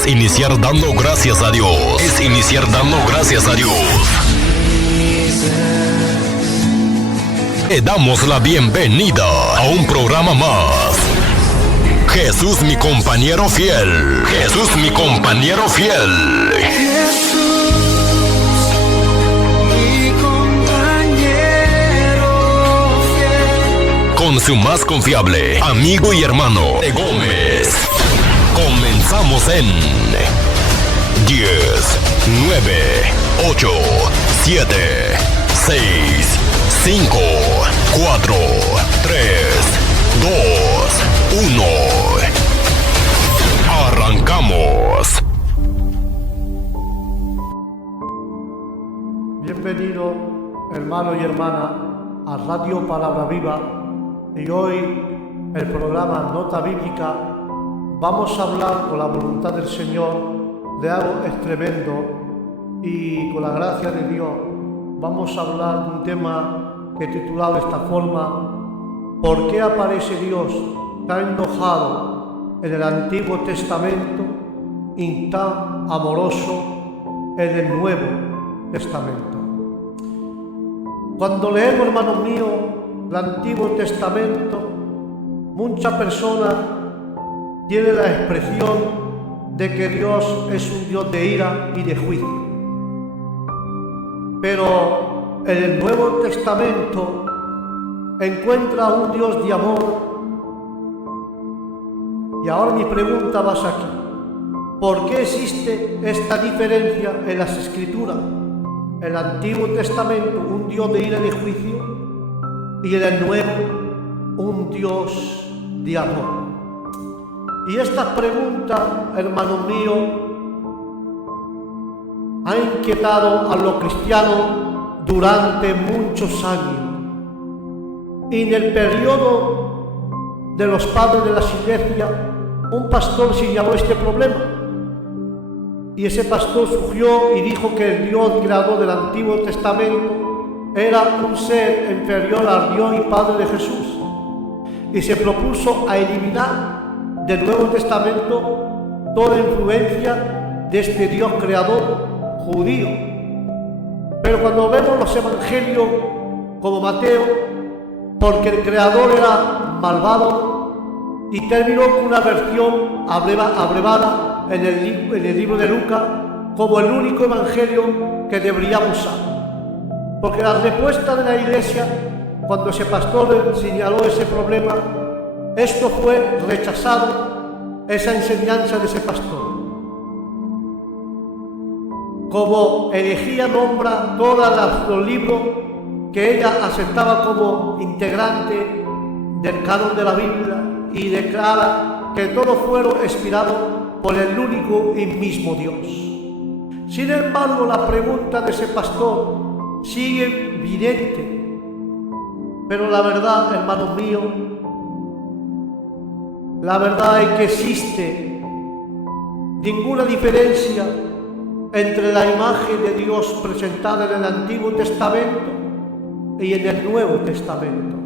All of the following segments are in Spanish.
es iniciar dando gracias a Dios. Es iniciar dando gracias a Dios. Le damos la bienvenida a un programa más. Jesús mi compañero fiel. Jesús mi compañero fiel. Jesús mi compañero fiel. Con su más confiable amigo y hermano de Gómez. Comenzamos en 10, 9, 8, 7, 6, 5, 4, 3, 2, 1. Arrancamos. Bienvenido, hermano y hermana, a Radio Palabra Viva. Y hoy, el programa Nota Bíblica, vamos a hablar con la voluntad del Señor de algo tremendo, y con la gracia de Dios vamos a hablar de un tema que he titulado de esta forma: ¿por qué aparece Dios tan enojado en el Antiguo Testamento y tan amoroso en el Nuevo Testamento? Cuando leemos, hermanos míos, el Antiguo Testamento, muchas personas tienen la expresión de que Dios es un Dios de ira y de juicio. Pero en el Nuevo Testamento encuentra un Dios de amor. Y ahora mi pregunta va aquí: ¿por qué existe esta diferencia en las Escrituras? En el Antiguo Testamento un Dios de ira y de juicio, y en el Nuevo un Dios de amor. Y esta pregunta, hermanos míos, ha inquietado a los cristianos durante muchos años. Y en el periodo de los padres de las iglesias, un pastor señaló este problema. Y ese pastor surgió y dijo que el Dios creador del Antiguo Testamento era un ser inferior al Dios y Padre de Jesús. Y se propuso a eliminar del Nuevo Testamento toda influencia de este Dios creador judío. Pero cuando vemos los evangelios como Mateo, porque el creador era malvado, y terminó con una versión abrevada en el libro de Lucas como el único evangelio que deberíamos usar. Porque la respuesta de la iglesia, cuando ese pastor señaló ese problema, esto fue rechazado, esa enseñanza de ese pastor. Como herejía nombra todos los libros que ella aceptaba como integrante del canon de la Biblia, y declara que todos fueron inspirados por el único y mismo Dios. Sin embargo, la pregunta de ese pastor sigue vigente. Pero la verdad, hermanos míos, la verdad es que existe ninguna diferencia entre la imagen de Dios presentada en el Antiguo Testamento y en el Nuevo Testamento.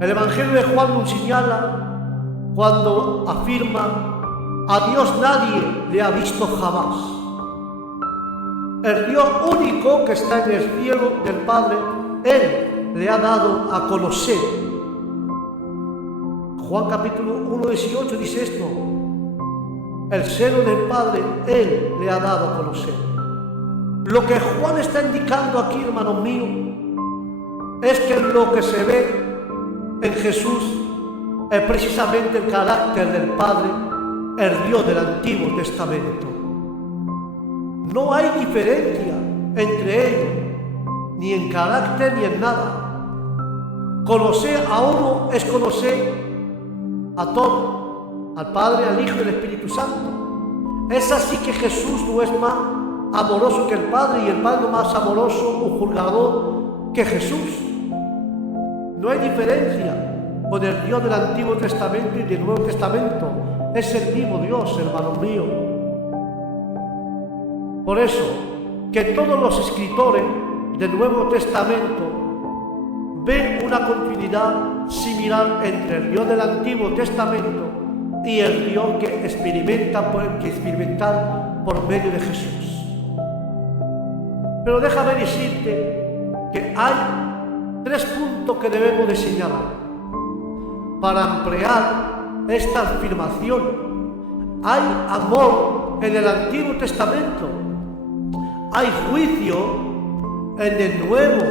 El Evangelio de Juan nos señala cuando afirma: a Dios nadie le ha visto jamás. El Dios único que está en el cielo del Padre, Él le ha dado a conocer. Juan capítulo 1:18 dice esto: el seno del Padre, Él le ha dado a conocer. Lo que Juan está indicando aquí, hermanos míos, es que lo que se ve en Jesús es precisamente el carácter del Padre, el Dios del Antiguo Testamento. No hay diferencia entre ellos, ni en carácter ni en nada. Conocer a uno es conocer a todo, al Padre, al Hijo y al Espíritu Santo. Es así que Jesús no es más amoroso que el Padre, y el Padre no más amoroso o juzgador que Jesús. No hay diferencia con el Dios del Antiguo Testamento y del Nuevo Testamento. Es el mismo Dios, hermanos míos. Por eso, que todos los escritores del Nuevo Testamento ven una continuidad similar entre el Dios del Antiguo Testamento y el Dios que experimentar por medio de Jesús. Pero déjame decirte que hay 3 puntos que debemos de señalar para ampliar esta afirmación. Hay amor en el Antiguo Testamento, hay juicio en el Nuevo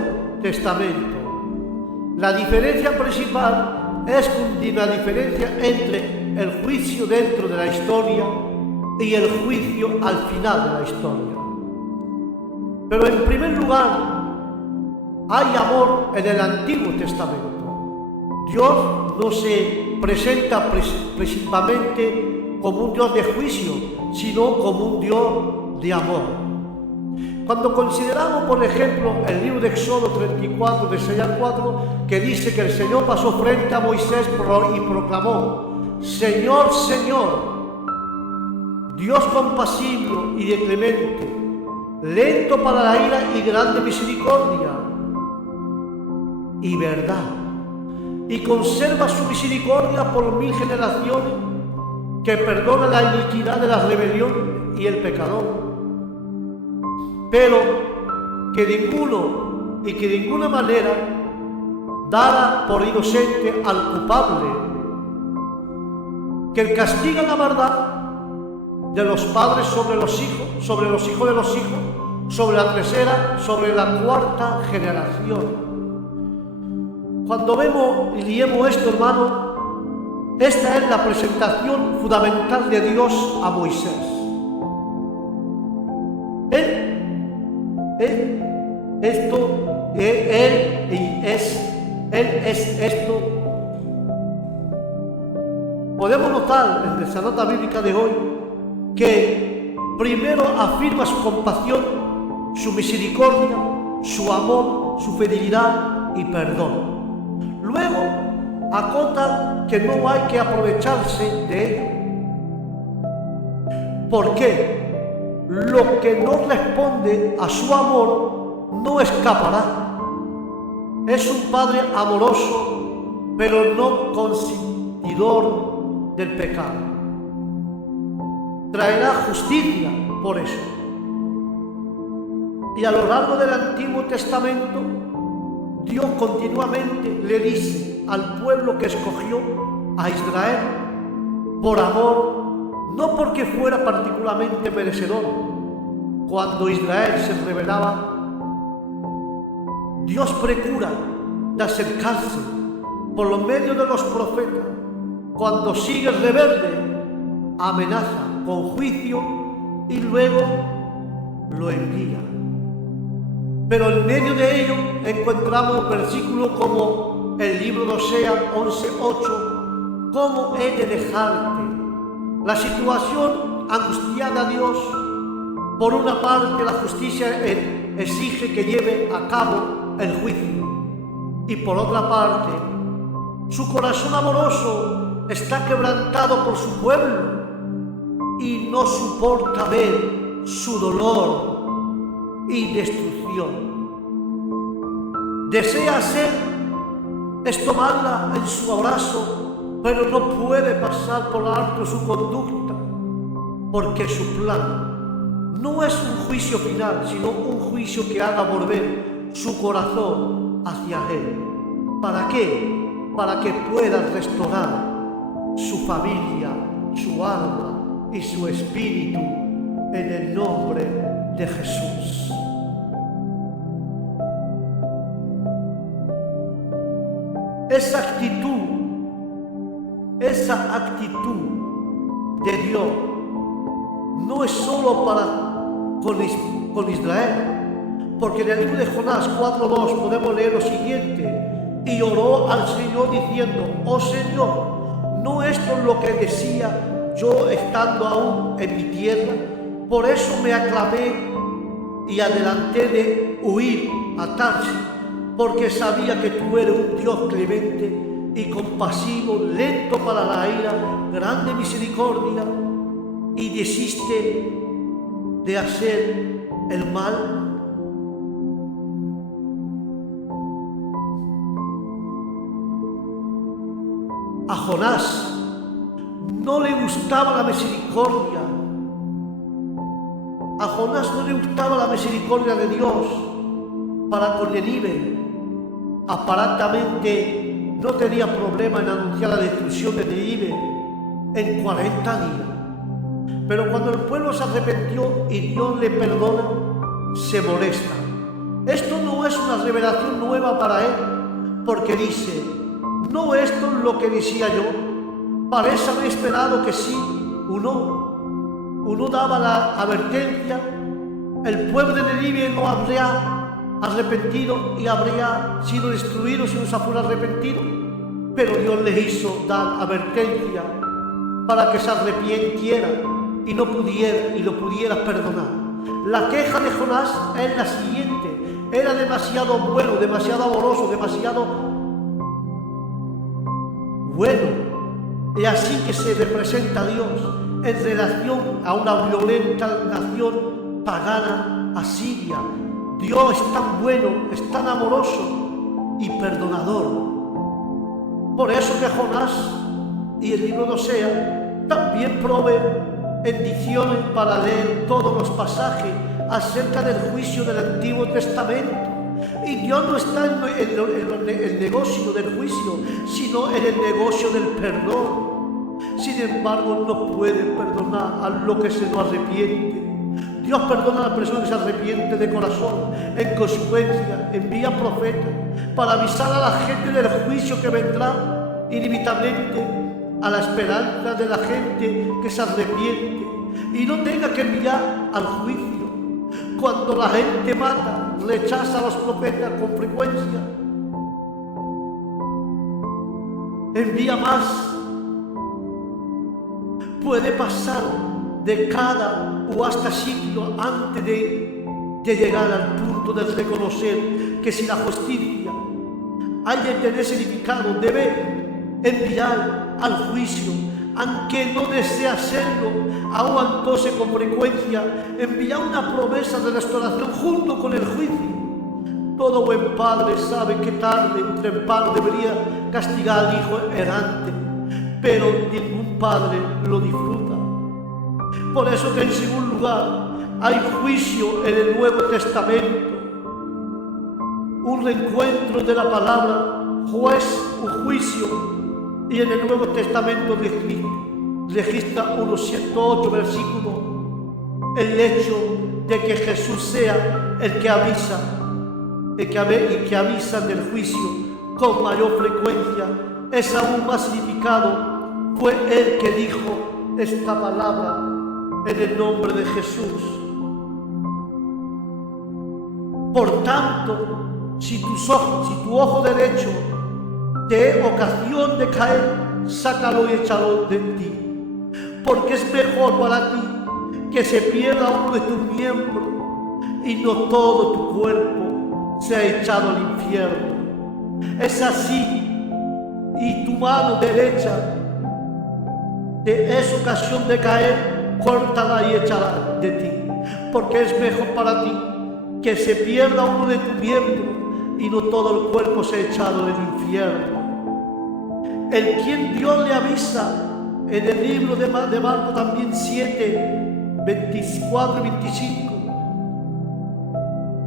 Testamento. La diferencia principal es la diferencia entre el juicio dentro de la historia y el juicio al final de la historia. Pero en primer lugar, hay amor en el Antiguo Testamento. Dios no se presenta principalmente como un Dios de juicio, sino como un Dios de amor. Cuando consideramos, por ejemplo, el libro de Éxodo 34, de 6 al 4, que dice que el Señor pasó frente a Moisés y proclamó: Señor, Señor, Dios compasivo y de clemente, lento para la ira y grande misericordia y verdad, y conserva su misericordia por 1000 generaciones, que perdona la iniquidad de la rebelión y el pecador, pero que de ninguna manera dará por inocente al culpable, que castiga la maldad de los padres sobre los hijos de los hijos, sobre la tercera, sobre la cuarta generación. Cuando vemos y leemos esto, hermano, esta es la presentación fundamental de Dios a Moisés. Él es esto. Podemos notar en nuestra nota bíblica de hoy que primero afirma su compasión, su misericordia, su amor, su fidelidad y perdón. Luego acota que no hay que aprovecharse de ello. ¿Por qué? Lo que no responde a su amor no escapará. Es un Padre amoroso, pero no consentidor del pecado. Traerá justicia por eso. Y a lo largo del Antiguo Testamento, Dios continuamente le dice al pueblo que escogió, a Israel, por amor, no porque fuera particularmente merecedor. Cuando Israel se rebelaba, Dios procura de acercarse por los medios de los profetas. Cuando sigue rebelde, amenaza con juicio y luego lo envía. Pero en medio de ello encontramos versículos como el libro de Oseas 11:8, ¿cómo he de dejarte? La situación angustiada a Dios. Por una parte, la justicia exige que lleve a cabo el juicio, y por otra parte, su corazón amoroso está quebrantado por su pueblo y no soporta ver su dolor y destrucción. Desea tomarla en su abrazo, pero no puede pasar por alto su conducta, porque su plan no es un juicio final, sino un juicio que haga volver su corazón hacia Él. ¿Para qué? Para que pueda restaurar su familia, su alma y su espíritu en el nombre de Jesús. Esa actitud de Dios no es solo con Israel, porque en el libro de Jonás 4:2 podemos leer lo siguiente: y oró al Señor diciendo: oh Señor, ¿no esto es lo que decía yo estando aún en mi tierra? Por eso me aclamé y adelanté de huir a Tarsis, porque sabía que tú eres un Dios clemente y compasivo, lento para la ira, grande misericordia, y desiste de hacer el mal. A Jonás no le gustaba la misericordia. A Jonás no le gustaba la misericordia de Dios para con Nínive. Aparentemente no tenía problema en anunciar la destrucción de Nínive en 40 días. Pero cuando el pueblo se arrepintió y Dios le perdona, se molesta. Esto no es una revelación nueva para él, porque dice, ¿no esto es lo que decía yo? Parece haber esperado que sí o no. Uno daba la advertencia, el pueblo de Nínive no habría arrepentido y habría sido destruido si no se fuera arrepentido. Pero Dios les hizo dar advertencia para que se arrepintiera y lo pudiera perdonar. La queja de Jonás es la siguiente: era demasiado bueno, demasiado amoroso, demasiado bueno. Y así que se representa a Dios en relación a una violenta nación pagana, Asiria. Dios es tan bueno, es tan amoroso y perdonador. Por eso que Jonás y el libro de Osea también proveen ediciones para leer todos los pasajes acerca del juicio del Antiguo Testamento. Y Dios no está en el negocio del juicio, sino en el negocio del perdón. Sin embargo, no puede perdonar a lo que se no arrepiente. Dios perdona a la persona que se arrepiente de corazón. En consecuencia, envía profetas para avisar a la gente del juicio que vendrá inevitablemente, a la esperanza de la gente que se arrepiente y no tenga que enviar al juicio. Cuando la gente mata, rechaza a los profetas con frecuencia, envía más. Puede pasar décadas o hasta siglos antes de llegar al punto de reconocer que si la justicia hay de tener significado, debe enviar al juicio, aunque no desea hacerlo. Aún entonces, con frecuencia, envía una promesa de restauración junto con el juicio. Todo buen padre sabe que tarde o temprano debería castigar al hijo errante, pero ningún padre lo disfruta. Por eso que en segundo lugar hay juicio en el Nuevo Testamento, un reencuentro de la palabra juez o juicio, y en el Nuevo Testamento registra unos 108 versículos el hecho de que Jesús sea el que avisa y que avisa del juicio con mayor frecuencia. Es aún más significado. Fue Él que dijo esta palabra en el nombre de Jesús. Por tanto, si tu ojo derecho te es ocasión de caer, sácalo y échalo de ti. Porque es mejor para ti que se pierda uno de tus miembros y no todo tu cuerpo sea echado al infierno. Es así, y tu mano derecha te es ocasión de caer, córtala y échala de ti, porque es mejor para ti que se pierda uno de tus miembros y no todo el cuerpo sea echado del infierno. El quien Dios le avisa en el libro de Marcos también 7, 24 y 25.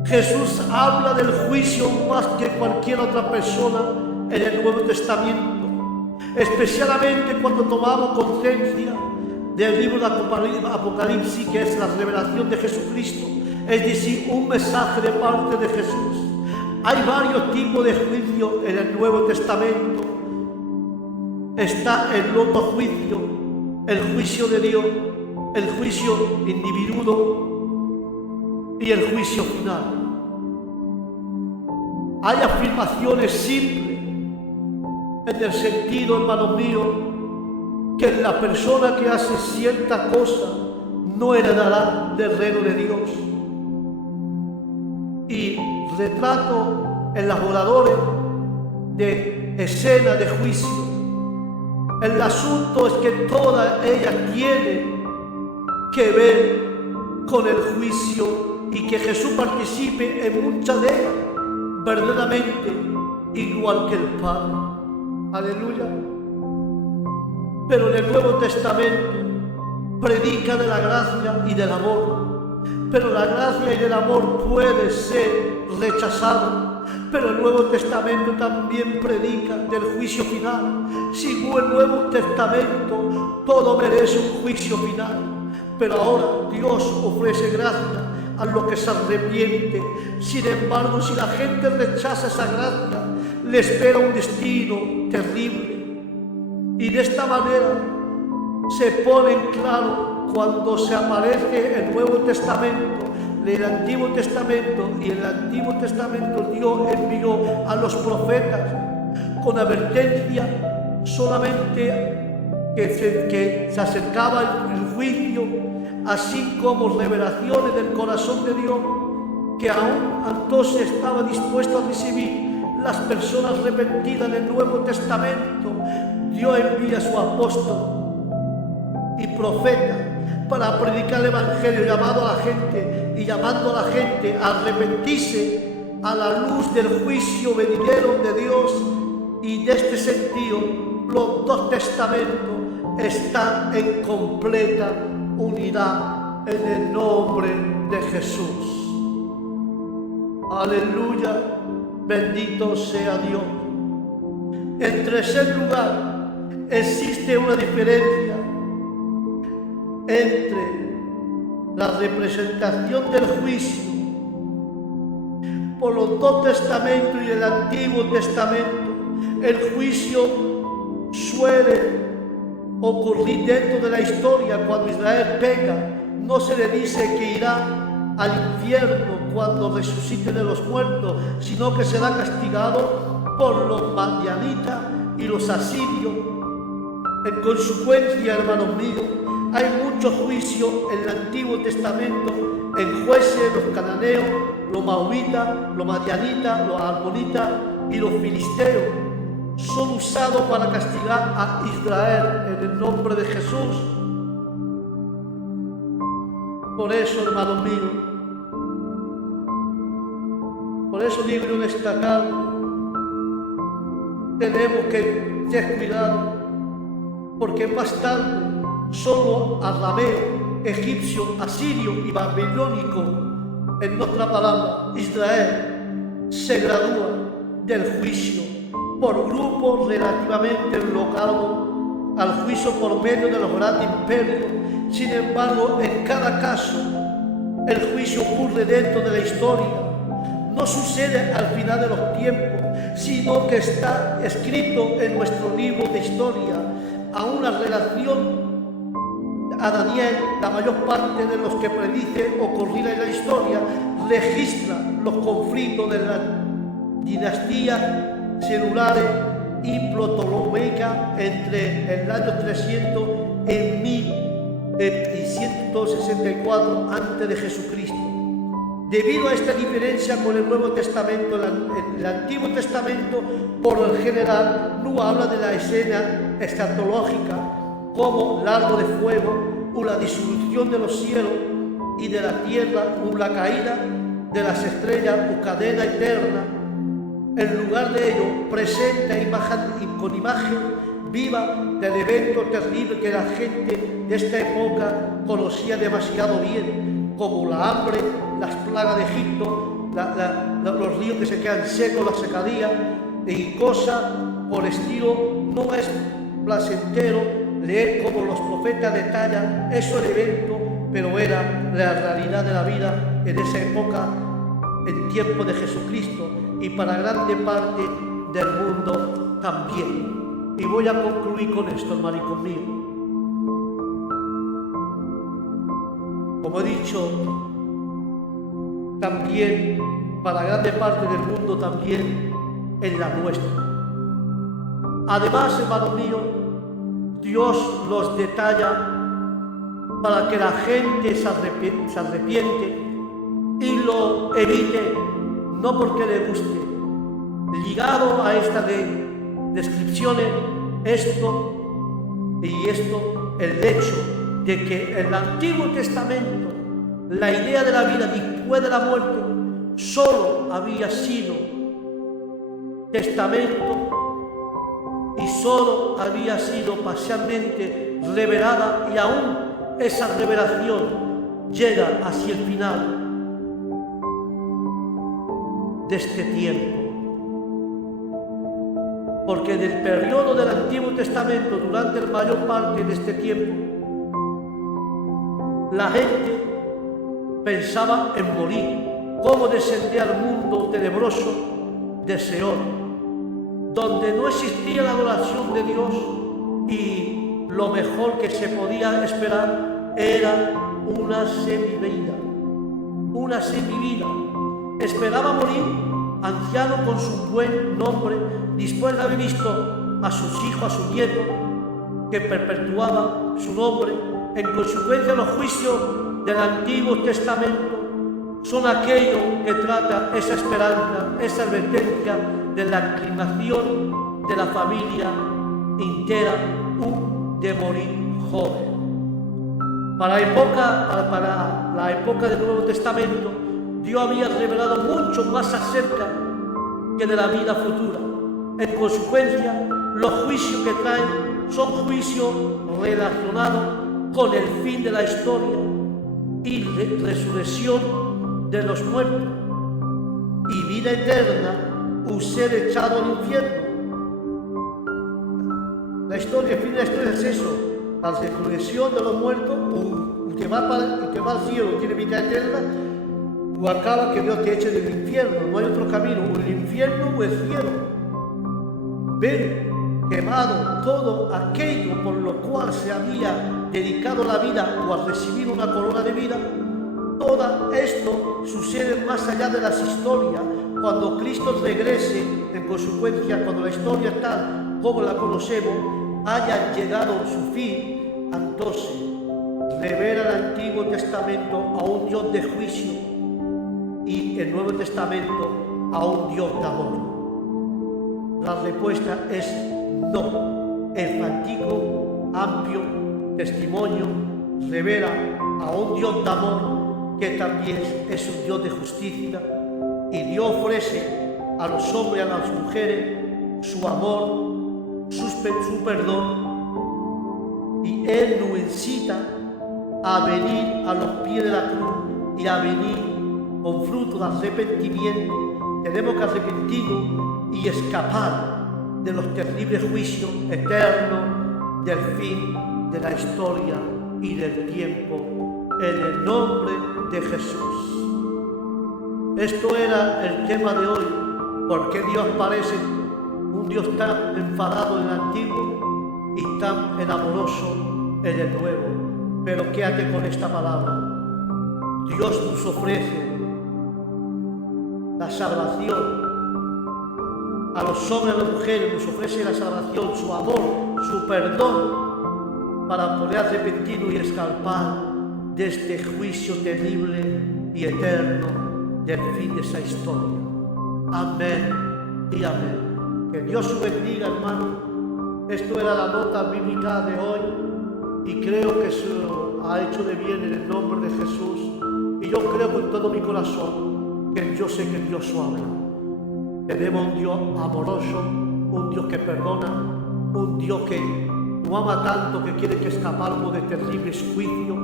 Jesús habla del juicio más que cualquier otra persona en el Nuevo Testamento, especialmente cuando tomamos conciencia del libro de Apocalipsis, que es la revelación de Jesucristo, es decir, un mensaje de parte de Jesús. Hay varios tipos de juicio en el Nuevo Testamento. Está el otro juicio, el juicio de Dios, el juicio individuo y el juicio final. Hay afirmaciones simples en el sentido, hermano mío, que la persona que hace cierta cosa no heredará del reino de Dios. Y retrato en los oradores de escena de juicio. El asunto es que todas ellas tienen que ver con el juicio y que Jesús participe en muchas de ellas, verdaderamente igual que el Padre. Aleluya. Pero en el Nuevo Testamento predica de la gracia y del amor. Pero la gracia y el amor puede ser rechazado. Pero el Nuevo Testamento también predica del juicio final. Sin el Nuevo Testamento todo merece un juicio final. Pero ahora Dios ofrece gracia a los que se arrepienten. Sin embargo, si la gente rechaza esa gracia, le espera un destino terrible. Y de esta manera se pone en claro cuando se aparece el Nuevo Testamento, el Antiguo Testamento. Y en el Antiguo Testamento Dios envió a los profetas con advertencia solamente que se acercaba el juicio, así como revelaciones del corazón de Dios, que aún entonces estaba dispuesto a recibir las personas arrepentidas en el Nuevo Testamento. Dios envía a su apóstol y profeta para predicar el Evangelio, llamando a la gente y llamando a la gente a arrepentirse a la luz del juicio venidero de Dios. Y de este sentido, los dos testamentos están en completa unidad en el nombre de Jesús. Aleluya, bendito sea Dios. En tercer lugar, existe una diferencia entre la representación del juicio por los dos testamentos y el Antiguo Testamento. El juicio suele ocurrir dentro de la historia. Cuando Israel peca, no se le dice que irá al infierno cuando resucite de los muertos, sino que será castigado por los madianitas y los asirios. En consecuencia, hermanos míos, hay mucho juicio en el Antiguo Testamento, en jueces, los cananeos, los maomitas, los madianitas, los amonitas y los filisteos. Son usados para castigar a Israel en el nombre de Jesús. Por eso, hermanos míos, por eso digo en esta carta, tenemos que tener cuidado, porque más tarde solo arameo, egipcio, asirio y babilónico, en nuestra palabra, Israel, se gradúa del juicio por grupos relativamente locados al juicio por medio de los grandes imperios. Sin embargo, en cada caso, el juicio ocurre dentro de la historia. No sucede al final de los tiempos, sino que está escrito en nuestro libro de historia. A una relación a Daniel, la mayor parte de los que predicen ocurrir en la historia registra los conflictos de la dinastía celulares y ptolomeica entre el año 300 y 1164 antes de Jesucristo. Debido a esta diferencia con el Nuevo Testamento, el Antiguo Testamento por lo general no habla de la escena escatológica como lago de fuego o la disolución de los cielos y de la tierra o la caída de las estrellas o cadena eterna. En lugar de ello, presenta con imagen viva del evento terrible que la gente de esta época conocía demasiado bien, como la hambre, las plagas de Egipto, los ríos que se quedan secos, la sequía y cosas por estilo. No es placentero leer como los profetas detallan esos eventos, pero era la realidad de la vida en esa época, en tiempo de Jesucristo, y para grande parte del mundo también. Y voy a concluir con esto, hermano mío. Como he dicho, también para grande parte del mundo también en la nuestra. Además, hermano mío, Dios los detalla para que la gente se arrepiente y lo evite, no porque le guste. Ligado a estas descripciones, esto, el hecho de que en el Antiguo Testamento la idea de la vida después de la muerte solo había sido testamento y solo había sido parcialmente revelada, y aún esa revelación llega hacia el final de este tiempo. Porque en el periodo del Antiguo Testamento, durante la mayor parte de este tiempo, la gente pensaba en morir, cómo descender al mundo tenebroso de Seón, donde no existía la adoración de Dios, y lo mejor que se podía esperar era una semivida. Una semivida. Esperaba morir anciano con su buen nombre, después de haber visto a sus hijos, a sus nietos, que perpetuaban su nombre. En consecuencia, los juicios del Antiguo Testamento son aquellos que tratan esa esperanza, esa advertencia de la inclinación de la familia entera de morir joven. Para la época del Nuevo Testamento, Dios había revelado mucho más acerca que de la vida futura. En consecuencia, los juicios que traen son juicios relacionados con el fin de la historia y resurrección de los muertos, y vida eterna o ser echado al infierno. La historia, el fin de la historia es eso: la resurrección de los muertos, o te va al cielo, tiene vida eterna, o acaba que Dios te eche del infierno. No hay otro camino, o el infierno o el cielo. Ver quemado todo aquello por lo cual se había dedicado la vida, o a recibir una corona de vida. Todo esto sucede más allá de las historias. Cuando Cristo regrese, en consecuencia, cuando la historia tal como la conocemos haya llegado a su fin, entonces revela el Antiguo Testamento a un Dios de juicio y el Nuevo Testamento a un Dios de amor. La respuesta es no. Enfático, amplio testimonio revela a un Dios de amor, que también es un Dios de justicia, y Dios ofrece a los hombres y a las mujeres su amor, su perdón, y Él nos incita a venir a los pies de la cruz y a venir con fruto de arrepentimiento. Tenemos que arrepentirnos y escapar de los terribles juicios eternos del fin de la historia y del tiempo, en el nombre de Jesús. Esto era el tema de hoy. ¿Por qué Dios parece un Dios tan enfadado en el antiguo y tan enamoroso en el nuevo? Pero quédate con esta palabra. Dios nos ofrece la salvación. A los hombres y a las mujeres nos ofrece la salvación, su amor, su perdón, para poder arrepentirnos y escapar de este juicio terrible y eterno del fin de esa historia. Amén y amén. Que Dios os bendiga, hermano. Esto era la nota bíblica de hoy, y creo que se ha hecho de bien en el nombre de Jesús. Y yo creo con todo mi corazón que yo sé que Dios os habla. Tenemos un Dios amoroso, un Dios que perdona, un Dios que nos ama tanto que quiere que escapáramos de terribles juicios,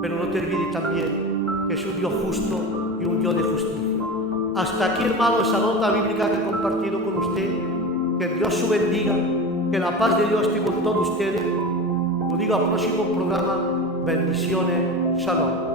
pero no te olvides también que es un Dios justo y un Dios de justicia. Hasta aquí, hermano, esa nota bíblica que he compartido con usted. Que Dios os bendiga, que la paz de Dios esté con todos ustedes. Lo digo al próximo programa. Bendiciones. Shalom.